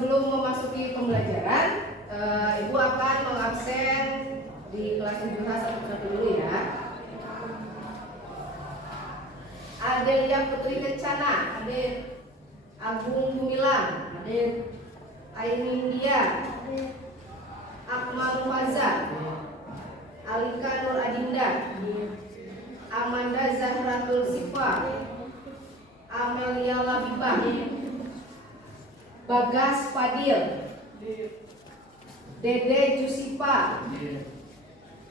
sebelum memasuki pembelajaran, Ibu akan mengabsen di kelas 7H satu dulu ya. Adelia Putri Kencana, Ade Agung Gumilang, Ade Ainindia, Akmal Muhaza, Alika Nur Adinda, Amanda Zahratul Sifa, Amelia Labibah, Bagas Fadil, Dede Jusipa,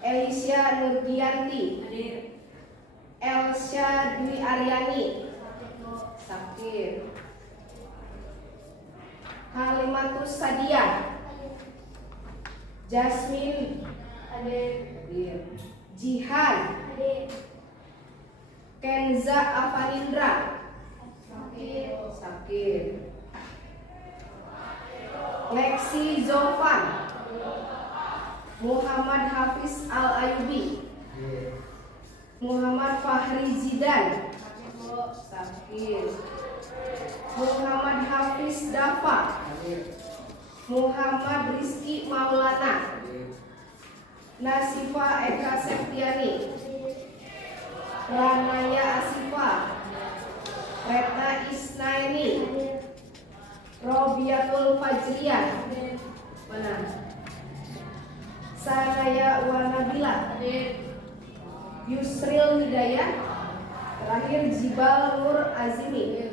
Elisha Nurdianti, Elsha Dwi Aryani, Sakir, Halimatus Sadia, Jasmine, Jihan, Kenza Avanindra, Sakir, Lexi Zofan, Muhammad Hafiz Al Ayubi, Muhammad Fahri Zidan, Sakir, Muhammad Hafiz Dafa, Muhammad Rizky Maulana, Nasifa Eka Septiani, Ranaya Asifa, Retna Isnaini, Robiatul Fajrian, mana? Sanaya Wanabila, Yusril Hidayah, terakhir Jibal Nur Azimi.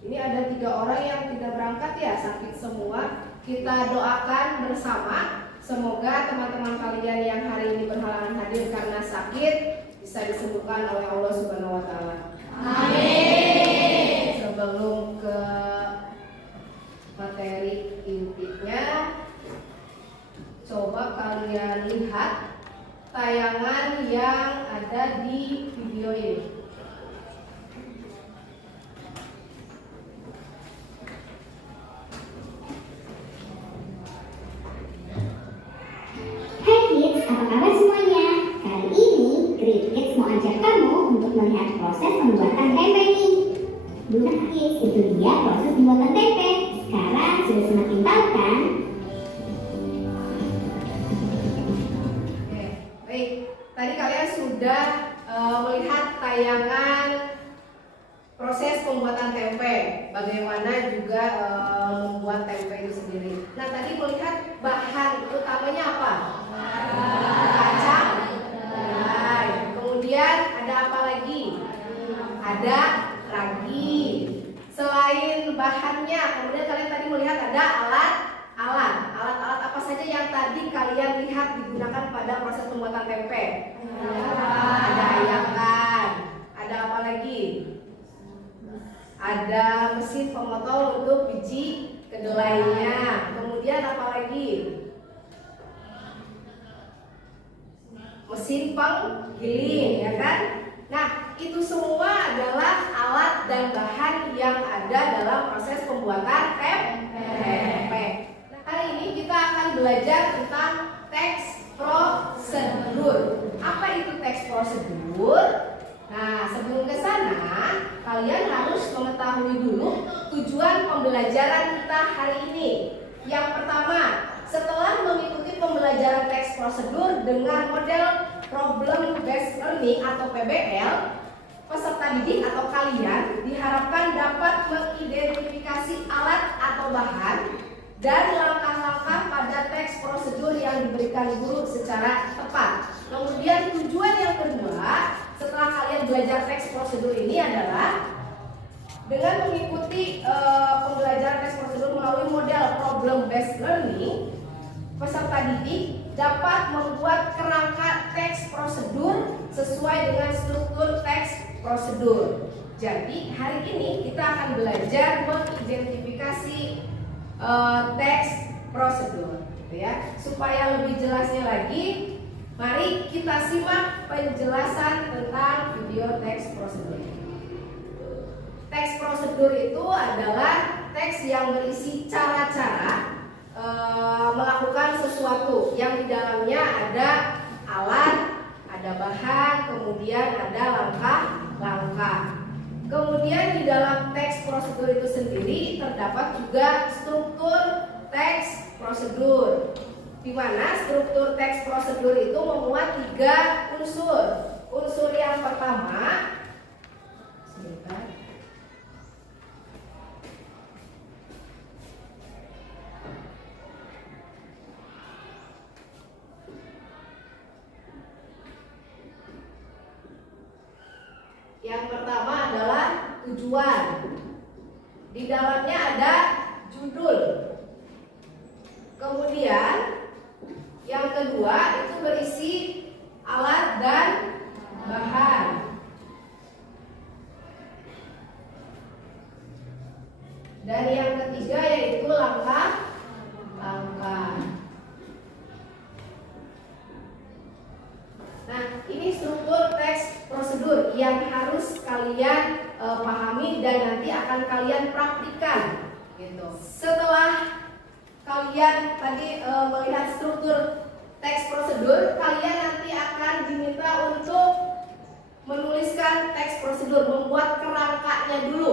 Ini ada 3 orang yang tidak berangkat ya, sakit semua. Kita doakan bersama, semoga teman-teman kalian yang hari ini berhalangan hadir karena sakit bisa disembuhkan oleh Allah Subhanahu wa taala. Amin. Sebelum ke materi intinya, coba kalian lihat tayangan yang ada di video ini. Hai kids, apa kabar semuanya? Kali ini Great Kids mau ajak kamu untuk melihat proses pembuatan tempe nih. Bukan kids, itu dia proses pembuatan tempe. Sekarang sudah semakin tahu kan? Baik, tadi kalian sudah melihat tayangan proses pembuatan tempe, bagaimana juga membuat tempe itu sendiri. Nah, tadi melihat bahan utamanya apa? Kacang, kedelai. Kemudian ada apa lagi? Ada ragi. Selain bahannya, kemudian kalian tadi melihat ada alat-alat apa saja yang tadi kalian lihat digunakan pada proses pembuatan tempe. Ada ayakan, ada apa lagi? Ada mesin pemotong untuk biji kedelainya. Kemudian apa lagi? Mesin penggiling, ya kan? Nah, itu semua adalah alat dan bahan yang ada dalam proses pembuatan tempe. Nah, hari ini kita akan belajar tentang teks prosedur. Apa itu teks prosedur? Nah, sebelum ke sana, kalian harus mengetahui dulu tujuan pembelajaran kita hari ini. Yang pertama, setelah mengikuti pembelajaran teks prosedur dengan model Problem Based Learning atau PBL, peserta didik atau kalian diharapkan dapat mengidentifikasi alat atau bahan dan langkah-langkah pada teks prosedur yang diberikan guru secara tepat. Kemudian tujuan yang kedua, setelah kalian belajar teks prosedur ini adalah dengan mengikuti pembelajaran teks prosedur melalui model Problem Based Learning, peserta didik dapat membuat kerangka teks prosedur sesuai dengan struktur teks prosedur. Jadi hari ini kita akan belajar mengidentifikasi teks prosedur, gitu ya. Supaya lebih jelasnya lagi, mari kita simak penjelasan tentang video teks prosedur. Teks prosedur itu adalah teks yang berisi cara-cara melakukan sesuatu yang di dalamnya ada alat, ada bahan, kemudian ada langkah-langkah. Kemudian di dalam teks prosedur itu sendiri terdapat juga struktur teks prosedur, di mana struktur teks prosedur itu memuat 3 unsur. Unsur yang pertama, sebentar. Yang pertama adalah tujuan. Di dalamnya ada judul. Kemudian yang kedua itu berisi alat dan bahan. Dan yang ketiga yaitu langkah-langkah. Nah, ini struktur teks prosedur yang harus kalian pahami dan nanti akan kalian praktikkan gitu. Setelah kalian tadi melihat struktur teks prosedur, kalian nanti akan diminta untuk menuliskan teks prosedur, membuat kerangkanya dulu.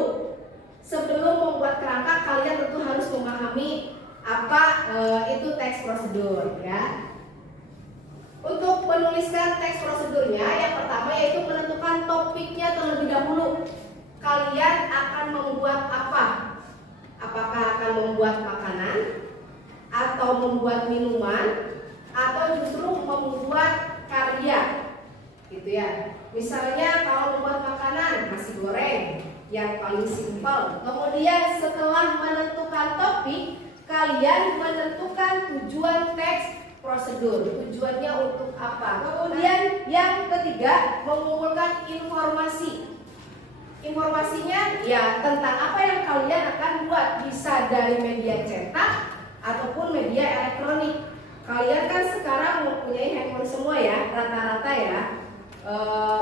Sebelum membuat kerangka, kalian tentu harus memahami apa itu teks prosedur, ya. Untuk menuliskan teks prosedurnya, yang pertama yaitu menentukan topiknya terlebih dahulu. Kalian akan membuat apa? Apakah akan membuat makanan, atau membuat minuman, atau justru membuat karya, gitu ya. Misalnya kalau membuat makanan, nasi goreng yang paling simpel. Kemudian setelah menentukan topik, kalian menentukan tujuan teks prosedur. Tujuannya untuk apa? Kemudian yang ketiga, mengumpulkan informasi. Informasinya ya tentang apa yang kalian akan buat, bisa dari media cetak ataupun media elektronik. Kalian kan sekarang mempunyai handphone semua ya, rata-rata ya.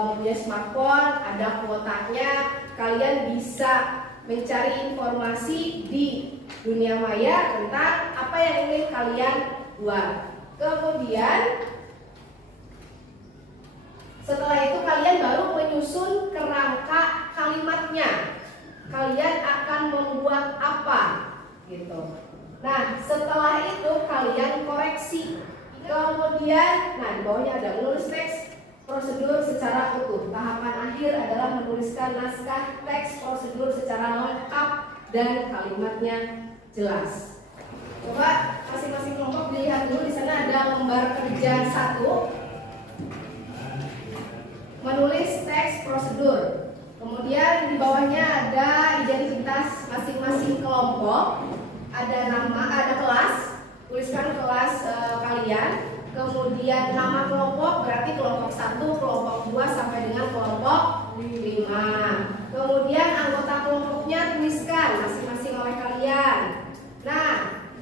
Mempunyai smartphone, ada kuotanya. Kalian bisa mencari informasi di dunia maya tentang apa yang ingin kalian buat. Kemudian setelah itu kalian baru menyusun kerangka kalimatnya. Kalian akan membuat apa gitu. Nah, setelah itu kalian koreksi. Kemudian, nah di bawahnya ada menulis teks prosedur secara utuh. Tahapan akhir adalah menuliskan naskah teks prosedur secara lengkap dan kalimatnya jelas. Coba masing-masing kelompok dilihat dulu, di sana ada lembar kerja 1. Menulis teks prosedur. Kemudian di bawahnya ada identitas masing-masing kelompok. Ada nama, ada kelas. Tuliskan kelas kalian. Kemudian nama kelompok, berarti kelompok 1, kelompok 2 sampai dengan kelompok 5. Kemudian anggota kelompoknya tuliskan masing-masing oleh kalian. Nah,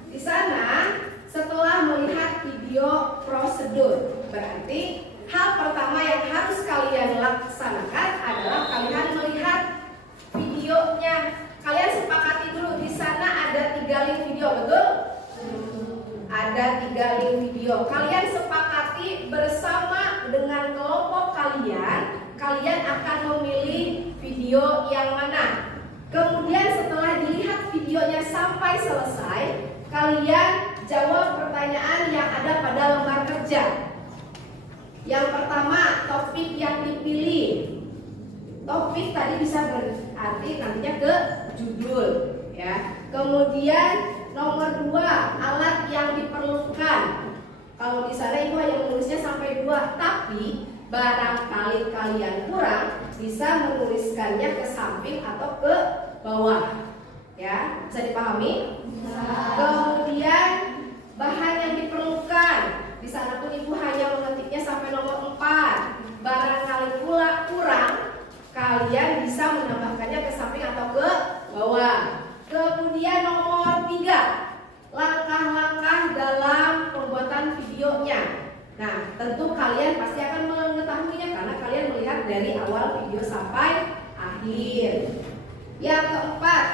di sana setelah melihat video prosedur, berarti hal pertama yang harus kalian laksanakan adalah kalian melihat videonya. Kalian sepakati dulu, di sana ada 3 link video, betul? Ada 3 link video. Kalian sepakati bersama dengan kelompok kalian. Kalian akan memilih video yang mana. Kemudian setelah dilihat videonya sampai selesai, kalian jawab pertanyaan yang ada pada lembar kerja. Yang pertama, topik yang dipilih. Topik tadi bisa berarti nantinya ke judul, ya. Kemudian nomor 2, alat yang diperlukan. Kalau di sana ibu hanya menulisnya sampai 2, tapi barangkali kalian kurang, bisa menuliskannya ke samping atau ke bawah, ya. Bisa dipahami? Kemudian bahan yang diperlukan. Di sana pun ibu hanya mengetiknya sampai nomor 4. Barangkali pula kurang, kalian bisa menambahkannya ke samping atau ke bawah. Kemudian nomor 3, langkah-langkah dalam pembuatan videonya. Nah, tentu kalian pasti akan mengetahuinya karena kalian melihat dari awal video sampai akhir. Yang keempat,